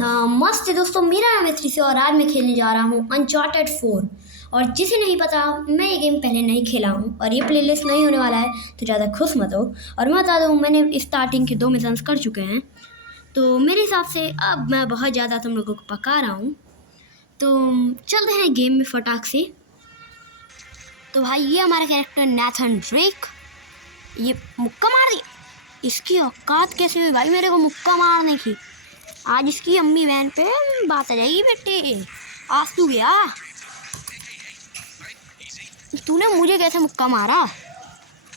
मस्त है दोस्तों, मेरा नाम है थ्री और आज मैं खेलने जा रहा हूँ अनचार्टेड 4। और जिसे नहीं पता, मैं ये गेम पहले नहीं खेला हूँ और ये प्लेलिस्ट नहीं होने वाला है, तो ज़्यादा खुश मत हो। और मैं बता दूँ, मैंने स्टार्टिंग के 2 मिशंस कर चुके हैं, तो मेरे हिसाब से अब मैं बहुत ज़्यादा तुम लोगों को पका रहा हूँ। तो चलते हैं गेम में फटाक से। तो भाई ये हमारा कैरेक्टर नेथन ड्रेक, ये मुक्का मार दिया। इसकी औकात कैसे हुई भाई मेरे को मुक्का मारने की। आज इसकी अम्मी बहन पे बात आ जाएगी। बेटे आज तू गया, तूने मुझे कैसे मुक्का मारा।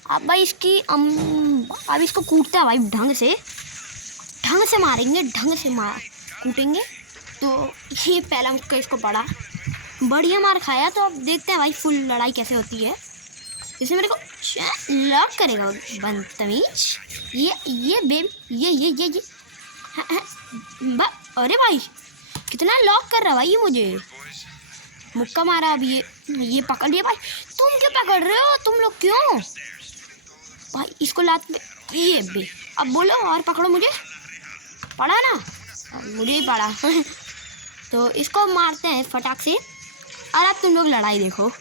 अब भाई इसकी अब इसको कूटता है भाई, ढंग से मारेंगे, ढंग से कूटेंगे। तो ये पहला मुक्का इसको पड़ा, बढ़िया मार खाया। तो अब देखते हैं भाई फुल लड़ाई कैसे होती है। इसने मेरे को लॉक करेगा बदतमीज। ये बेब ये अरे भाई कितना लॉक कर रहा भाई ये मुझे। मुक्का मारा। अब ये पकड़ लिया भाई। तुम क्यों पकड़ रहे हो, तुम लोग क्यों भाई इसको लात ये बे। अब बोलो और पकड़ो मुझे। पड़ा ना, मुझे ही पड़ा। तो इसको मारते हैं फटाक से। और अब तुम लोग लड़ाई देखो।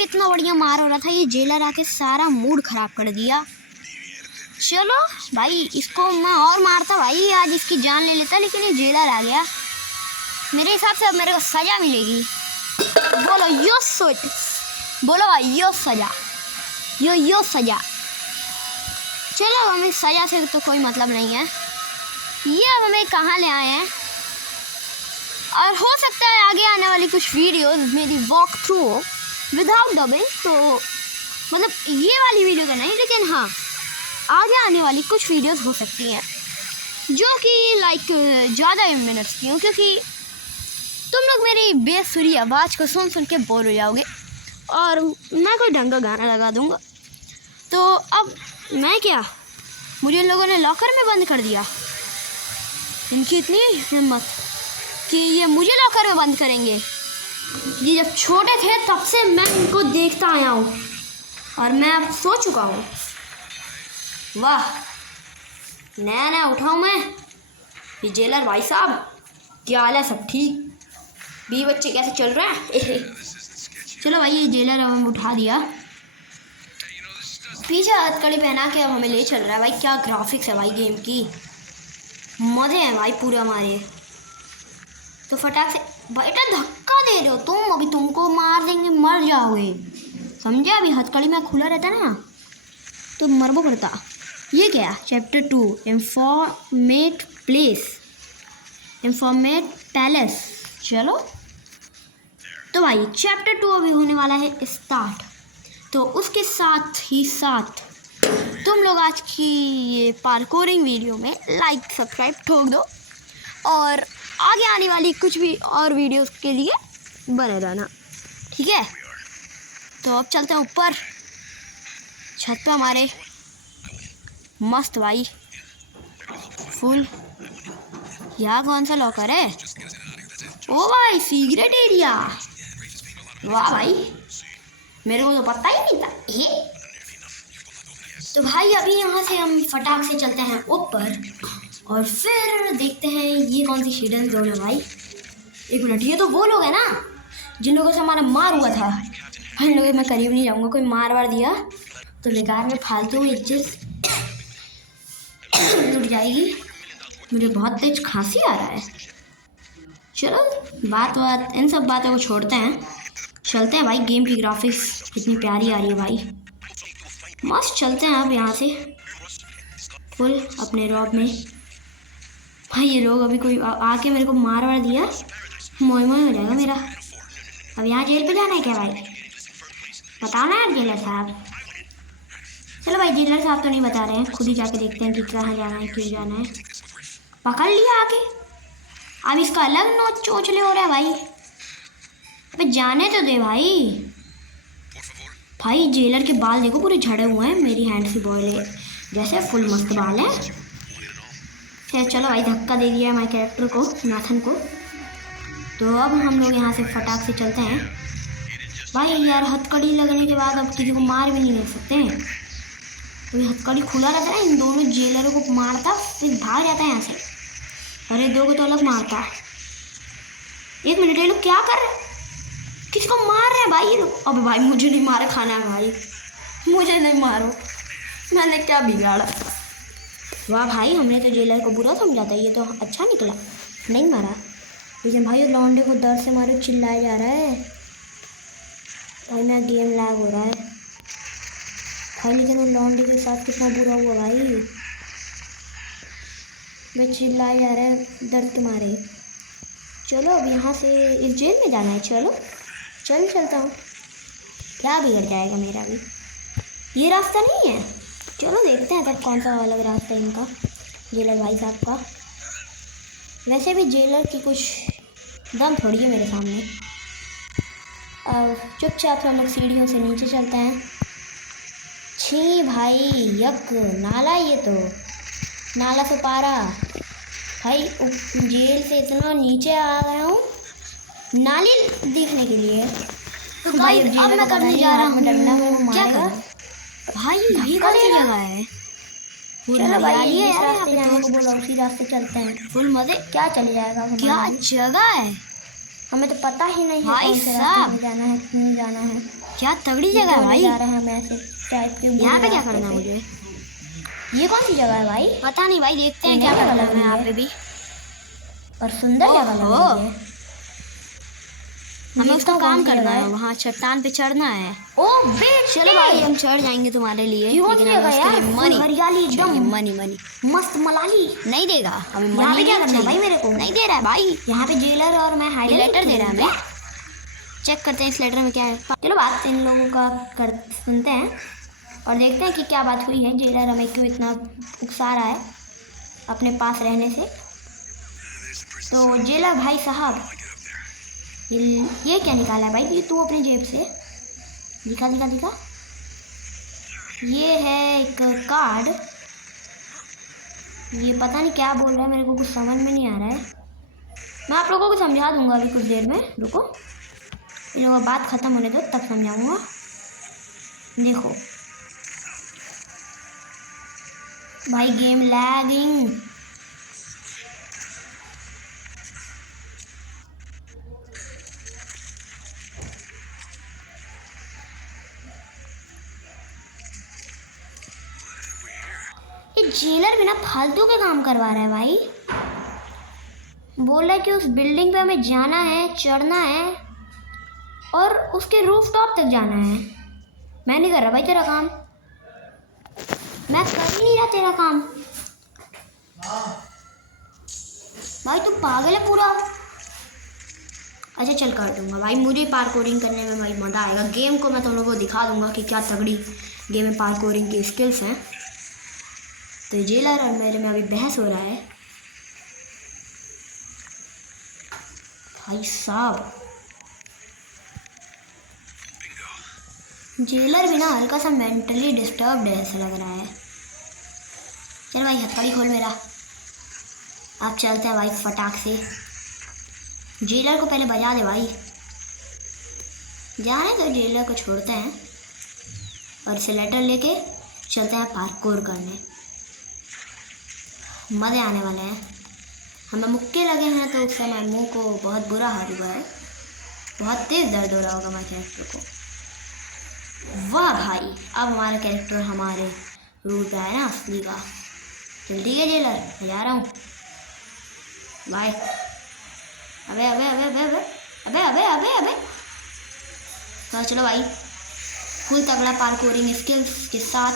इतना बढ़िया मार हो रहा था, ये जेलर आके सारा मूड खराब कर दिया। चलो भाई इसको मैं और मारता भाई, आज इसकी जान ले लेता, लेकिन ये जेलर आ गया। मेरे हिसाब से अब मेरे को सजा मिलेगी। बोलो यो सोच, बोलो भाई यो सजा, यो सजा। चलो हमें सजा से तो कोई मतलब नहीं है। ये अब हमें कहाँ ले आए हैं। और हो सकता है आगे आने वाली कुछ वीडियोस मेरी वॉक थ्रू विदाउट डबिंग, तो मतलब ये वाली वीडियो तो नहीं, लेकिन हाँ आगे आने वाली कुछ वीडियोस हो सकती हैं जो कि लाइक ज़्यादा मिनट्स की हो, क्योंकि तुम लोग मेरी बेसुरी आवाज़ को सुन के बोर हो जाओगे और मैं कोई ढंग का गाना लगा दूँगा। तो अब मैं क्या, मुझे इन लोगों ने लॉकर में बंद कर दिया। इनकी इतनी हिम्मत कि ये मुझे लॉकर में बंद करेंगे। ये जब छोटे थे तब से मैं इनको देखता आया हूँ और मैं अब सो चुका हूँ। वाह नया नया उठाऊँ मैं। ये जेलर भाई साहब क्या हाल है, सब ठीक? बीवी बच्चे कैसे चल रहे हैं? चलो भाई ये जेलर अब हम उठा दिया, पीछे हथकड़ी पहना के अब हमें ले चल रहा है। भाई क्या ग्राफिक्स है भाई गेम की, मज़े हैं भाई पूरे हमारे। तो फटाक से बेटा धक्का दे रहे हो तुम, अभी तुमको मार देंगे, मर जाओगे समझे। अभी हथकड़ी में खुला रहता ना तो मरबो करता। ये क्या चैप्टर 2 इंफॉर्मेट पैलेस। चलो तो भाई चैप्टर 2 अभी होने वाला है स्टार्ट। तो उसके साथ ही साथ तुम लोग आज की ये पार्कोरिंग वीडियो में लाइक सब्सक्राइब ठोक दो और आगे आने वाली कुछ भी और वीडियोस के लिए बने रहना, ठीक है। तो अब चलते हैं ऊपर छत पे हमारे। मस्त भाई फुल। यहाँ कौन सा लॉकर है? ओ भाई सीक्रेट एरिया। वाह भाई मेरे को तो पता ही नहीं था ये। तो भाई अभी यहाँ से हम फटाक से चलते हैं ऊपर और फिर देखते हैं ये कौन सी हिडन जोन है भाई। एक मिनट, ये तो वो लोग हैं ना जिन लोगों से हमारा मार हुआ था। इन लोगों मैं करीब नहीं जाऊँगा, कोई मार दिया तो बेकार में फालतू में इज्जत लुट जाएगी। मुझे बहुत तेज खांसी आ रहा है। चलो बात इन सब बातों को छोड़ते हैं चलते हैं भाई, गेम की ग्राफिक्स कितनी प्यारी आ रही है भाई, मस्त। चलते हैं अब यहाँ से फुल अपने रॉब में। भाई ये लोग अभी कोई आके मेरे को मार वार दिया, मोए मोए हो जाएगा मेरा। अब यहाँ जेल पे जाना है क्या भाई, बताओ ना यार जेलर साहब। चलो भाई जेलर साहब तो नहीं बता रहे हैं, खुद ही जाके देखते हैं कि कहाँ जाना है, क्यों जाना है। पकड़ लिया आके, अब इसका अलग नोच चोचले हो रहा है भाई। अबे जाने तो दे भाई। भाई जेलर के बाल देखो पूरे झड़े हुए हैं, मेरी हैंड से बॉय जैसे फुल मस्त बाल है। खैर चलो भाई, धक्का दे दिया हमारे कैरेक्टर को, नाथन को। तो अब हम लोग यहाँ से फटाक से चलते हैं भाई। यार हथकड़ी लगने के बाद अब किसी को मार भी नहीं ले सकते हैं, तो हथकड़ी खुला रहता है, इन दोनों जेलरों को मारता फिर भाग जाता है यहाँ से। अरे दो को तो अलग मारता। एक मिनट, ये लोग क्या कर रहे हैं, किसको मार रहे हैं भाई ये लोग। अब भाई मुझे नहीं मारा, खाना है भाई, मुझे नहीं मारो, मैंने क्या बिगाड़ा। वाह भाई, हमने तो जेलर को बुरा समझा था, ये तो अच्छा निकला, नहीं मारा। लेकिन भाई लौंडे को डर से मारे चिल्लाया जा रहा है भाई, मेरा गेम लैग हो रहा है भाई। लेकिन वो लौंडे के साथ कितना बुरा हुआ भाई, मैं चिल्लाया जा रहा है डर के मारे। चलो अब यहाँ से इस जेल में जाना है, चलो चलता हूँ, क्या बिगड़ जाएगा मेरा भी। ये रास्ता नहीं है, चलो देखते हैं तब कौन सा अलग रास्ता है इनका, जेलर भाई साहब का। वैसे भी जेलर की कुछ दम थोड़ी है मेरे सामने। अब चुपचाप से हम लोग सीढ़ियों से नीचे चलते हैं। छी भाई, यक नाला, ये तो नाला से पारा भाई। जेल से इतना नीचे आ गया हूँ नाली देखने के लिए। तो भाई अब मैं करने जा रहा हूँ, क्या करूँ भाई, ये कौन सी जगह है। चलो भाई ये रास्ते जाने को बोला, उसी रास्ते चलते हैं, फुल मजे। क्या चले जाएगा, क्या जगह है, हमें तो पता ही नहीं है भाई साहब जाना है क्यों जाना है। क्या तगड़ी जगह है भाई, जा रहे हैं हम ऐसे टाइप के। यहाँ पे क्या करना है मुझे, ये कौन सी जगह है भाई, पता नहीं भाई, देखते हैं क्या करना है यहाँ पे भी। और सुंदर जगह लग रही है, हमें उसका काम करना है, वहाँ चट्टान पे चढ़ना है। ओ बे चलो भाई, हम चढ़ जाएंगे तुम्हारे लिए, लेकिन हरियाली एकदम, मनी मस्त मलाली नहीं देगा हमें। मनी क्या करना है भाई, मेरे को नहीं दे रहा है भाई। यहाँ पे जेलर और मैं हाई लेटर दे रहा है हमें, चेक करते हैं इस लेटर में क्या है। चलो बात इन लोगों का कर सुनते हैं और देखते हैं कि क्या बात हुई है, जेलर हमें क्यों इतना उकसा रहा है अपने पास रहने से। तो जेलर भाई साहब, ये क्या निकाला है भाई, ये तू अपनी जेब से दिखा। ये है एक कार्ड, ये पता नहीं क्या बोल रहा है, मेरे को कुछ समझ में नहीं आ रहा है। मैं आप लोगों को समझा दूंगा अभी कुछ देर में, रुको इन लोगों का बात ख़त्म होने दो तब समझाऊंगा। देखो भाई गेम लैगिंग, जेलर बिना फालतू के काम करवा रहा है भाई। बोल रहा है कि उस बिल्डिंग पे हमें जाना है, चढ़ना है और उसके रूफ टॉप तक जाना है। मैं नहीं कर रहा भाई तेरा काम, मैं कर ही नहीं रहा तेरा काम भाई, तू पागल है पूरा। अच्छा चल कर दूंगा भाई, मुझे पार्कोरिंग करने में भाई मज़ा आएगा। गेम को मैं तुम लोगों को दिखा दूंगा कि क्या तगड़ी गेम में पार्कोरिंग की स्किल्स हैं। तो जेलर और मेरे में अभी बहस हो रहा है भाई साहब। जेलर भी ना हल्का सा मेंटली डिस्टर्ब्ड है ऐसा लग रहा है। चल भाई हथकड़ी खोल मेरा, अब चलते हैं भाई फटाक से। जेलर को पहले बजा दे भाई, जाने तो जेलर को छोड़ते हैं और इसे लेटर लेके चलते हैं पार्कोर करने, मज़े आने वाले हैं। हमें मुक्के लगे हैं तो उस समय मुंह को बहुत बुरा हाल हुआ है, बहुत तेज़ दर्द हो रहा होगा हमारे कैरेक्टर को। वाह भाई, अब हमारा कैरेक्टर हमारे रूल पे आया ना असली का। चल ठीक है जेलर, मैं जा रहा हूँ, बाय। अबे अबे अबे अबे अबे अबे अबे अबे अबे तो चलो भाई, फुल तगड़ा पार्कूरिंग स्किल्स के साथ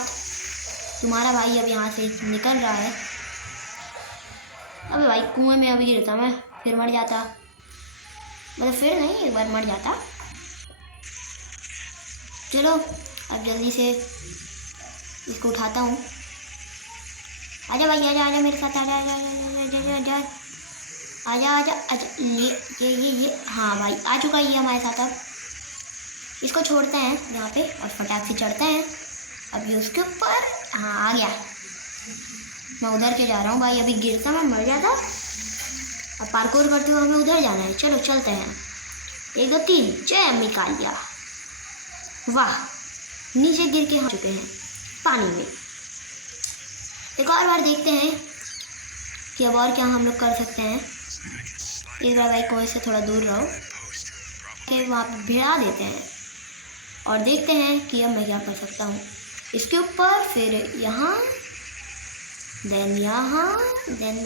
तुम्हारा भाई अब यहाँ से निकल रहा है। अबे भाई कुएं में अभी गिरता मैं, फिर मर जाता, मतलब फिर नहीं, एक बार मर जाता। चलो अब जल्दी से इसको उठाता हूँ। आजा भाई, आजा आजा मेरे साथ, आजा आजा आजा आजा आजा आजा आजा आजा। ये हाँ भाई आ चुका है ये हमारे साथ। अब इसको छोड़ते हैं यहाँ पे और फटाक से चढ़ते हैं। अभी उसके ऊपर, हाँ आ गया। मैं उधर के जा रहा हूँ भाई, अभी गिरता मैं मर जाता। अब पार्कोर करते हुए हमें उधर जाना है। चलो चलते हैं। 1 2 3 जय अम्मी कालिया। वाह, नीचे गिर के हम चुके हैं पानी में। एक और बार देखते हैं कि अब और क्या हम लोग कर सकते हैं। एक बार भाई कोई से थोड़ा दूर रहो कि वहाँ पर भिड़ा देते हैं और देखते हैं कि अब मैं क्या कर सकता हूँ। इसके ऊपर, फिर यहाँ, देन यहाँ, देन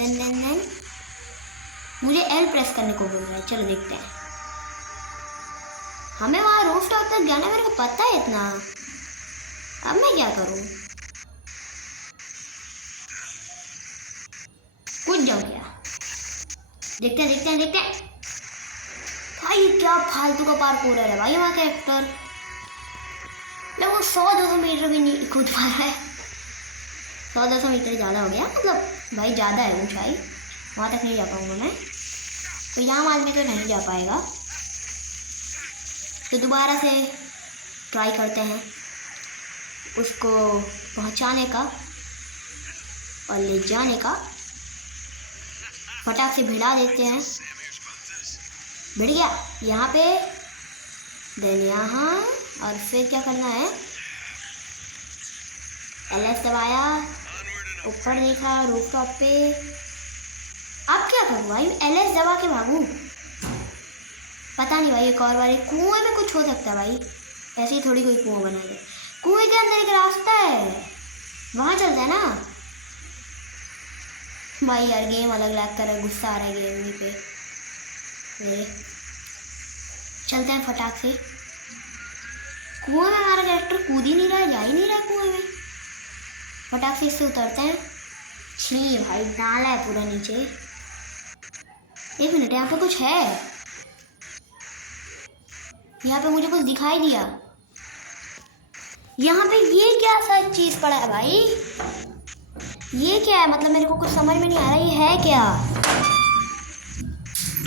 मुझे L प्रेस करने को बोल रहा है। चलो देखते हैं। हमें वहाँ रूफ टॉप तक जाना, मेरे को पता है इतना। अब मैं क्या करूँ, कूद जाऊँ क्या? देखते हैं भाई, क्या फालतू का पार्कूर है भाई। वहाँ कैरेक्टर मतलब वो 100-200 मीटर भी नहीं कूद पा रहा है। 100-200 मीटर ज़्यादा हो गया, मतलब भाई ज़्यादा है ऊंचाई, वहाँ तक नहीं जा पाऊँगा मैं। तो यहाँ आदमी तो नहीं जा पाएगा। तो दोबारा से ट्राई करते हैं उसको पहुँचाने का और ले जाने का। फटाक से भिड़ा देते हैं। भिड़ गया यहाँ पे, देन यहाँ, और फिर क्या करना है, LS दबाया, ऊपर देखा रूफ टॉप पे। अब क्या करूँ भाई, LS दबा के भागूँ? पता नहीं भाई। एक और बार कुएं में कुछ हो सकता है भाई, ऐसे ही थोड़ी कोई कुआं बना दे। कुएं के अंदर एक रास्ता है, वहाँ चलते हैं ना भाई। यार गेम अलग लैग कर रहा है, गुस्सा आ रहा है गेम पे मेरे। चलते हैं फटाक से। कुएं में हमारा कैरेक्टर कूद ही नहीं रहा है, जा ही नहीं रहा कुएं में। फटाक से इससे उतरते हैं। छी भाई, नाला है पूरा नीचे। 1 मिनट, यहाँ पे कुछ है। यहाँ पे मुझे कुछ दिखाई दिया। यहाँ पे ये क्या सा चीज़ पड़ा है भाई, ये क्या है? मतलब मेरे को कुछ समझ में नहीं आ रहा ये है क्या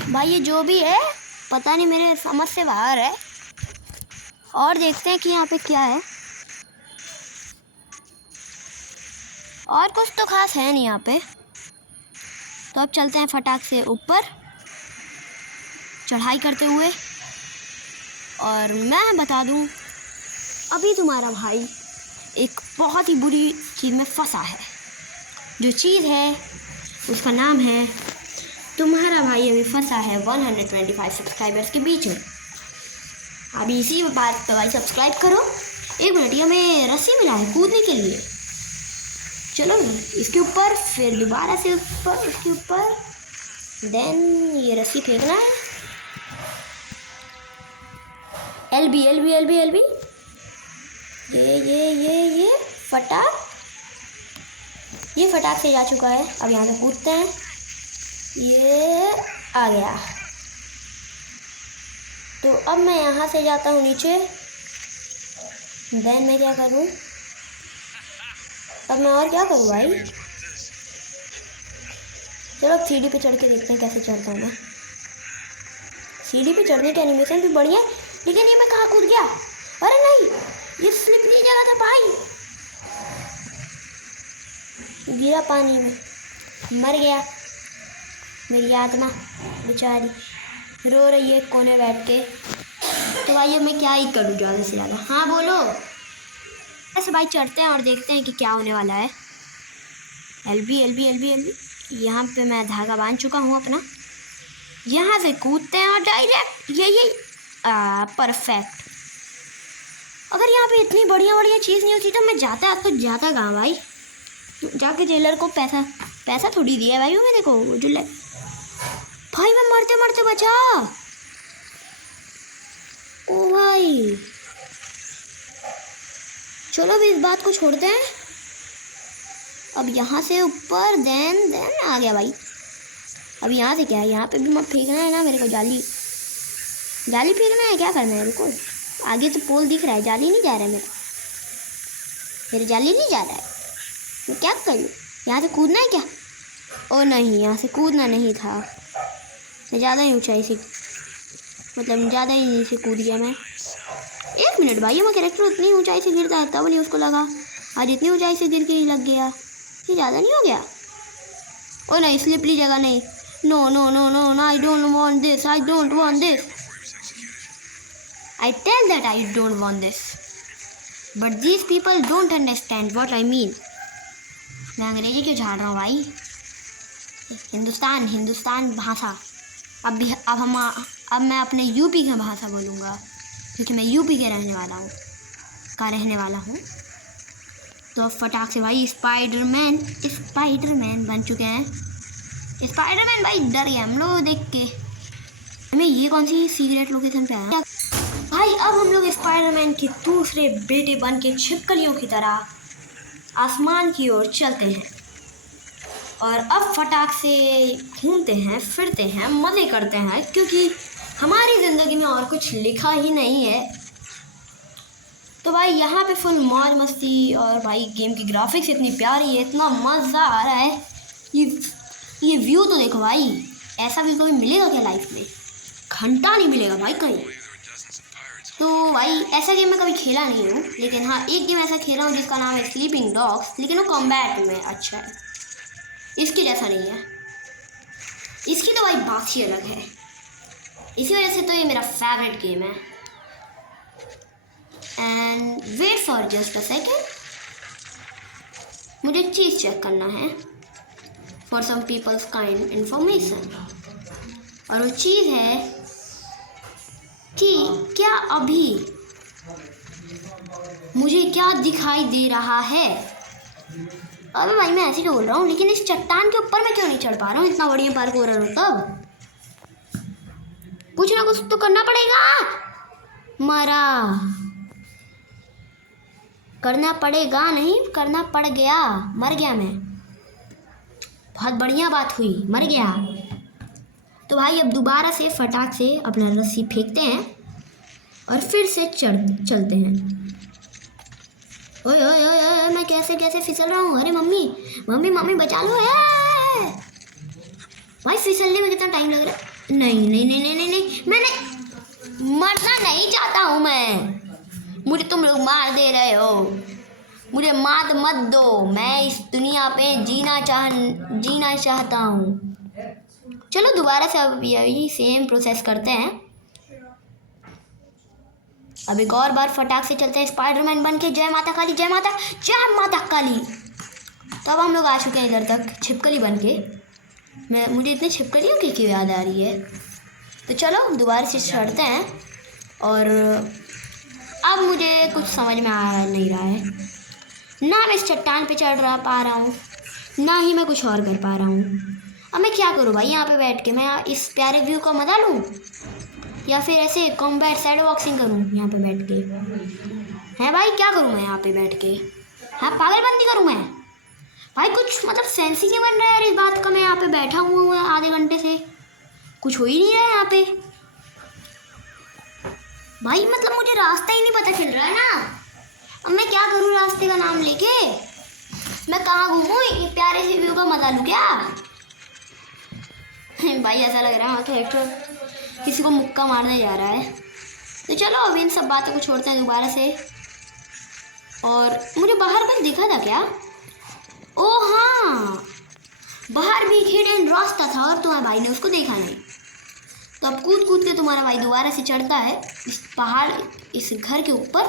भाई। ये जो भी है पता नहीं, मेरे समझ से बाहर है। और देखते हैं कि यहाँ पे क्या है। और कुछ तो खास है नहीं यहाँ पे। तो अब चलते हैं फटाक से ऊपर चढ़ाई करते हुए। और मैं बता दूं, अभी तुम्हारा भाई एक बहुत ही बुरी चीज़ में फंसा है। जो चीज़ है उसका नाम है, तुम्हारा भाई अभी फंसा है 125 सब्सक्राइबर्स के बीच में। अभी इसी बात पर भाई सब्सक्राइब करो। 1 मिनट, ये हमें रस्सी मिला है कूदने के लिए। चलो इसके ऊपर, फिर दोबारा से ऊपर, इसके ऊपर, देन ये रस्सी फेंकना है। LB ये फटाक, ये फटाक से जा चुका है। अब यहाँ से कूदते हैं। ये आ गया। तो अब मैं यहाँ से जाता हूँ नीचे। देन मैं क्या करूँ, अब मैं और क्या करूँ भाई। चलो अब सीढ़ी पे चढ़ के देखते हैं कैसे चढ़ता हूँ मैं। सीढ़ी पे चढ़ने की एनिमेशन भी बढ़िया है, लेकिन ये मैं कहाँ कूद गया? अरे नहीं, ये स्लिपरी जगह था भाई। गिरा पानी में, मर गया। मेरी आत्मा बेचारी रो रही है कोने बैठ के। तो भाई अब मैं क्या ही करूँ ज़्यादा से ज़्यादा। हाँ बोलो। ऐसे भाई चढ़ते हैं और देखते हैं कि क्या होने वाला है। LB यहाँ पे मैं धागा बांध चुका हूँ अपना। यहाँ से कूदते हैं और डायरेक्ट यही परफेक्ट। अगर यहाँ पे इतनी बढ़िया चीज़ नहीं होती तो मैं जाता कहाँ भाई। जाके जेलर को पैसा थोड़ी दिया भाई वो मेरे को। वो जो भाई मैं मरते बचा। ओ भाई चलो अभी इस बात को छोड़ते हैं। अब यहाँ से ऊपर देन आ गया भाई। अब यहाँ से क्या है, यहाँ पे भी मत फेंकना है ना मेरे को, जाली फेंकना है, क्या करना है, रुको। आगे तो पोल दिख रहा है, जाली नहीं जा रहा है मेरे जाली नहीं जा रहा है, मैं क्या करूँ। यहाँ से कूदना है क्या? ओ नहीं, यहाँ से कूदना नहीं था, मैं ज़्यादा ही ऊंचाई से, मतलब ज़्यादा ही नीचे कूद गया मैं। एक मिनट भाई, मैं कैरेक्टर उतनी ऊंचाई से गिरता है तब नहीं उसको लगा, आज इतनी ऊंचाई से गिर के ही लग गया, ये ज़्यादा नहीं हो गया? ओ नहीं, स्लिपरी जगह नहीं, no no no no no, I don't want this, I don't want this, I tell that I don't want this, but these people don't understand what I mean. मैं अंग्रेजी क्यों झाड़ रहा हूँ भाई, हिंदुस्तान भाषा। अब मैं अपने यूपी की भाषा बोलूँगा, क्योंकि मैं यूपी के रहने वाला हूँ। तो फटाक से भाई स्पाइडरमैन बन चुके हैं। स्पाइडरमैन भाई डर गया हम लोग देख के, हमें ये कौन सी सीक्रेट लोकेशन पे आया भाई। अब हम लोग स्पाइडरमैन के दूसरे बेटे बन के छिपकलियों की तरह आसमान की ओर चलते हैं और अब फटाक से घूमते हैं, फिरते हैं, मज़े करते हैं, क्योंकि हमारी ज़िंदगी में और कुछ लिखा ही नहीं है। तो भाई यहाँ पे फुल मौज मस्ती, और भाई गेम की ग्राफिक्स इतनी प्यारी है, इतना मज़ा आ रहा है। ये व्यू तो देखो भाई, ऐसा व्यू कभी मिलेगा क्या लाइफ में? घंटा नहीं मिलेगा भाई कहीं। तो भाई ऐसा गेम मैं कभी खेला नहीं हूँ, लेकिन हाँ एक गेम ऐसा खेला हूँ जिसका नाम है स्लीपिंग डॉग्स, लेकिन वो कॉम्बैट में अच्छा है, इसकी जैसा नहीं है। इसकी तो भाई बात ही अलग है, इसी वजह से तो ये मेरा फेवरेट गेम है। And wait for just a second, मुझे एक चीज़ चेक करना है for some people's kind information, और वो चीज़ है कि क्या अभी मुझे क्या दिखाई दे रहा है। अबे भाई मैं ऐसे ही बोल रहा हूँ, लेकिन इस चट्टान के ऊपर मैं क्यों नहीं चढ़ पा रहा हूँ? इतना बढ़िया पार्क हो रहा हो तब कुछ ना कुछ तो करना पड़ेगा, करना पड़ेगा नहीं, करना पड़ गया, मर गया मैं, बहुत बढ़िया बात हुई, मर गया। तो भाई अब दोबारा से फटाक से अपना रस्सी फेंकते हैं और फिर से चलते हैं। ओए ओए ओए, मैं कैसे फिसल रहा हूँ, अरे मम्मी बचा लो है भाई, फिसलने में कितना टाइम लग रहा है। नहीं, मैंने मरना नहीं चाहता हूँ मैं, मुझे तुम लोग मार दे रहे हो, मुझे मात मत दो, मैं इस दुनिया पे जीना चाहता हूँ। चलो दोबारा से अब यही सेम प्रोसेस करते हैं, अब एक और बार फटाक से चलते हैं स्पाइडरमैन बन के। जय माता काली, जय माता काली। तब हम लोग आ चुके हैं इधर तक छिपकली बन के। मुझे इतनी छिपकलियों की क्यों याद आ रही है। तो चलो दोबारा से चढ़ते हैं, और अब मुझे कुछ समझ में आ नहीं रहा है, ना मैं इस चट्टान पे पा रहा हूँ, ना ही मैं कुछ और कर पा रहा हूँ। अब मैं क्या करूँ भाई, यहाँ पे बैठ के मैं इस प्यारे व्यू का मजा लूँ, या फिर ऐसे कॉम्बैट सैड बॉक्सिंग करूँ यहाँ पे बैठ के? है भाई क्या करूँ मैं यहाँ पे बैठ के? हाँ पागलबंदी करूँ मैं भाई? कुछ मतलब सेंस ही नहीं बन रहा है यार इस बात का। मैं यहाँ पे बैठा हुआ हूँ आधे घंटे से, कुछ हो ही नहीं रहा है यहाँ पे भाई, मतलब मुझे रास्ता ही नहीं पता चल रहा है ना। अब मैं क्या करूँ रास्ते का नाम लेके, मैं कहाँ घूमूँ? ये प्यारे से व्यू का मजा लूँ क्या? भाई ऐसा लग रहा है कैरेक्टर किसी को मुक्का मारने जा रहा है। तो चलो अब इन सब बातों को छोड़ते हैं दोबारा से। और मुझे बाहर कुछ दिखा था क्या? ओ हाँ, बाहर भी हिडन रास्ता था और तुम्हारे भाई ने उसको देखा नहीं। तो अब कूद कूद के तुम्हारा भाई दोबारा से चढ़ता है इस पहाड़, इस घर के ऊपर।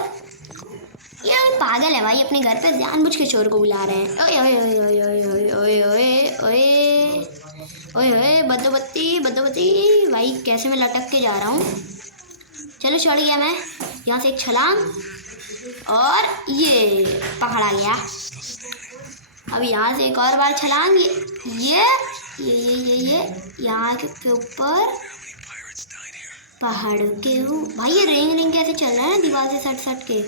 ये पागल है भाई, अपने घर पे जानबूझ के चोर को बुला रहे हैं। ओए ओए ओए ओए ओए ओए ओए ओए ओए ओए, बद्दोबत्ती भाई, कैसे मैं लटक के जा रहा हूँ। चलो चढ़ गया मैं यहाँ से एक छलांग, और ये पकड़ा गया। अब यहाँ से एक और बार छलांग, ये यहाँ के ऊपर। पहाड़ों के हूँ भाई। ये रिंग रिंग कैसे चल रहा है दीवार से सट सट के।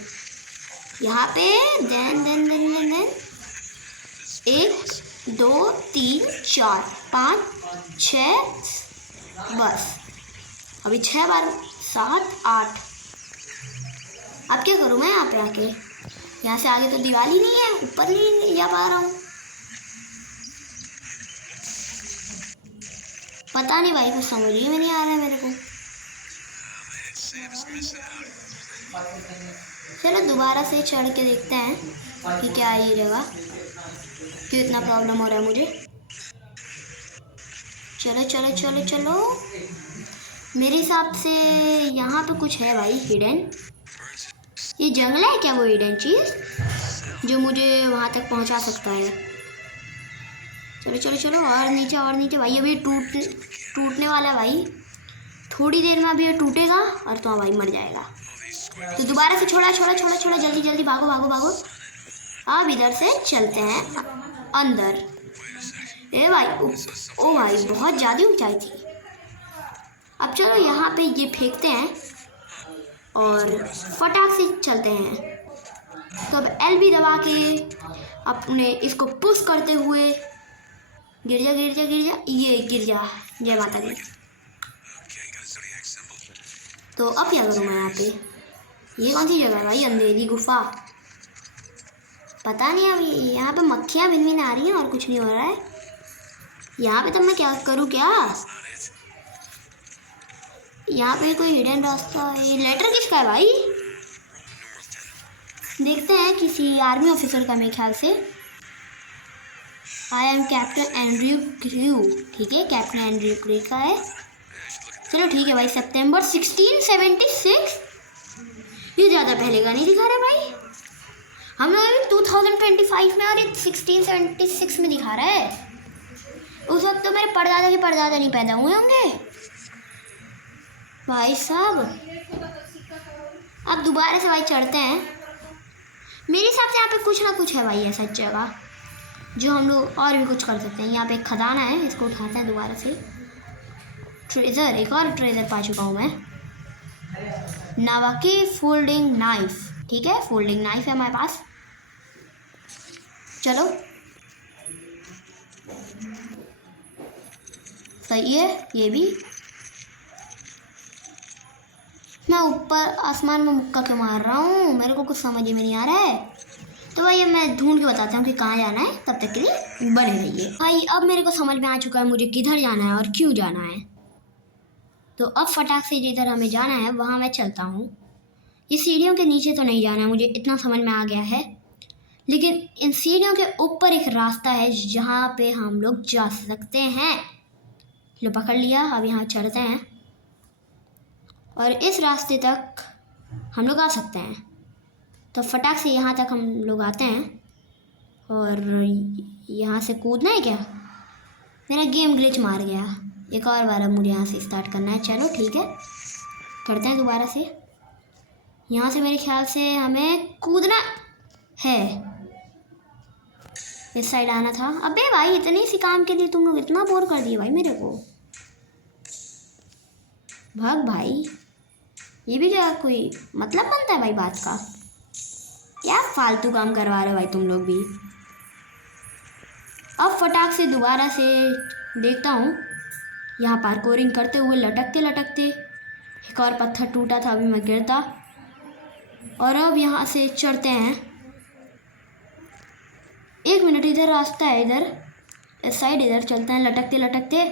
यहाँ पे then then then then then 1 2 3 4 5 6 बस अभी 6 बार 7 8। अब क्या करूँ मैं यहाँ पे आके? यहाँ से आगे तो दीवार ही नहीं है, ऊपर नहीं जा पा रहा हूँ। पता नहीं भाई, कुछ समझ ही में नहीं आ रहा है मेरे को। चलो दोबारा से चढ़ के देखते हैं कि क्या ये जगह क्यों इतना प्रॉब्लम हो रहा है मुझे। चलो चलो चलो चलो, मेरे हिसाब से यहाँ पे कुछ है भाई हिडन। ये जंगल है क्या वो हिडन चीज़ जो मुझे वहाँ तक पहुँचा सकता है? चलो चलो चलो, और नीचे भाई। अभी टूटने वाला है भाई, थोड़ी देर में अभी ये टूटेगा और तो भाई मर जाएगा। तो दोबारा से छोड़ा, जल्दी जल्दी भागो भागो भागो। अब इधर से चलते हैं अंदर। ए भाई, ओ भाई बहुत ज़्यादा ऊंचाई थी। अब चलो यहाँ पे ये फेंकते हैं और फटाक से चलते हैं। तो अब LB दबा के अपने इसको पुश करते हुए गिर जा, ये गिर जा। जय माता दी। तो अब क्या करूँ मैं यहाँ पे? ये कौन सी जगह है भाई? अंधेरी गुफा। पता नहीं, अभी यहाँ पे मक्खियाँ भिन आ रही हैं और कुछ नहीं हो रहा है यहाँ पे। तब मैं क्या करूँ? क्या यहाँ पे कोई हिडन रास्ता है? ये लेटर किसका है भाई? देखते हैं, किसी आर्मी ऑफिसर का मेरे ख्याल से। I am captain Andrew crew. ठीक है, कैप्टन एंड्रयू क्रू का है। चलो ठीक है भाई। सितंबर 1676, ये ज़्यादा पहले का नहीं दिखा रहा भाई। हम लोग अभी 2025 में और ये 1676 में दिखा रहा है। उस वक्त तो मेरे परदादा के परदादा नहीं पैदा हुए होंगे भाई साहब। अब दोबारा से भाई चढ़ते हैं। मेरे हिसाब से यहाँ पे कुछ ना कुछ है भाई ऐसा जगह जो हम लोग और भी कुछ कर सकते हैं। यहाँ पे एक खदाना है, इसको उठाते हैं दोबारा से। ट्रेजर, एक और ट्रेजर पा चुका हूँ मैं। नावाकी फोल्डिंग नाइफ। ठीक है, फोल्डिंग नाइफ है हमारे पास। चलो सही है ये भी। मैं ऊपर आसमान में मुक्का क्यों मार रहा हूँ? मेरे को कुछ समझ में नहीं आ रहा है। तो भाई अब मैं ढूंढ के बताता हूँ कि कहाँ जाना है, तब तक के लिए बने रहिए। भाई अब मेरे को समझ में आ चुका है मुझे किधर जाना है और क्यों जाना है। तो अब फटाक से जिधर हमें जाना है वहाँ मैं चलता हूँ। ये सीढ़ियों के नीचे तो नहीं जाना है, मुझे इतना समझ में आ गया है। लेकिन इन सीढ़ियों के ऊपर एक रास्ता है जहाँ पे हम लोग जा सकते हैं। लो पकड़ लिया। अब यहाँ चढ़ते हैं और इस रास्ते तक हम लोग आ सकते हैं। तो फटाक से यहाँ तक हम लोग आते हैं और यहाँ से कूदना है क्या? मेरा गेम ग्लिच मार गया। एक और बार अब मुझे यहाँ से स्टार्ट करना है। चलो ठीक है, करते हैं दोबारा से। यहाँ से मेरे ख्याल से हमें कूदना है। इस साइड आना था। अबे भाई, इतने सी काम के लिए तुम लोग इतना बोर कर दिए भाई मेरे को। भाग भाई, ये भी क्या कोई मतलब बनता है भाई बात का? क्या फालतू काम करवा रहे हो भाई तुम लोग भी। अब फटाक से दोबारा से देखता हूँ। यहाँ पार्कोरिंग करते हुए लटकते लटकते एक और पत्थर टूटा था, अभी मैं गिरता। और अब यहाँ से चढ़ते हैं। 1 मिनट, इधर रास्ता है, इधर इस साइड इधर चलते हैं लटकते लटकते।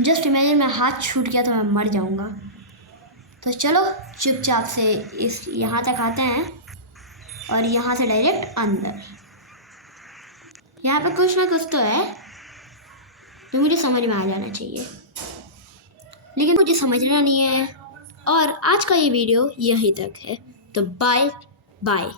जस्ट इमेजिन मैं हाथ छूट गया तो मैं मर जाऊँगा। तो चलो चुपचाप से इस यहाँ तक आते हैं और यहाँ से डायरेक्ट अंदर। यहाँ पे कुछ ना कुछ तो है जो मुझे समझ में आ जाना चाहिए, लेकिन मुझे समझना नहीं है। और आज का ये वीडियो यहीं तक है। तो बाय बाय।